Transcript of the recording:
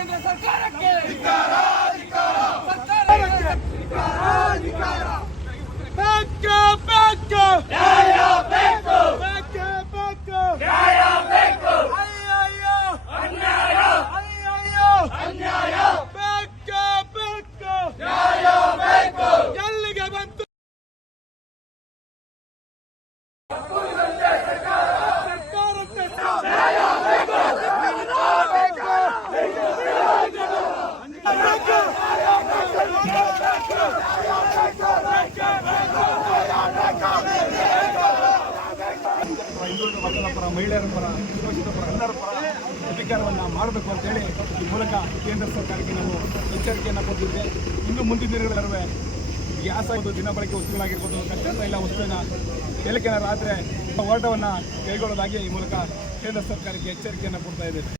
ಕೇಂದ್ರ ಸರ್ಕಾರಕ್ಕೆ. ಪರ, ಮಹಿಳೆಯರ ಪರ ಶೋಷಿತ ಪರ, ಎಲ್ಲರ ಪರ ಅಧಿಕಾರವನ್ನು ಮಾಡಬೇಕು ಅಂತೇಳಿ ಈ ಮೂಲಕ ಕೇಂದ್ರ ಸರ್ಕಾರಕ್ಕೆ ನಾವು ಎಚ್ಚರಿಕೆಯನ್ನು ಕೊಟ್ಟಿದ್ದೆ ಇನ್ನು ಮುಂದಿನ ದಿನಗಳಲ್ಲೂ ಗ್ಯಾಸ್ ಆಗೋದು ದಿನ ಬಳಕೆ ವಸ್ತುಗಳಾಗಿರ್ಬೋದು, ಕಚ್ಚಾ ತೈಲ ವಸ್ತುವಿನ ಏರಿಕೆನ ರಾತ್ರಿ ಹೋರಾಟವನ್ನು ಕೈಗೊಳ್ಳೋದಾಗಿ ಈ ಮೂಲಕ ಕೇಂದ್ರ ಸರ್ಕಾರಕ್ಕೆ ಎಚ್ಚರಿಕೆಯನ್ನು ಕೊಡ್ತಾ ಇದೆ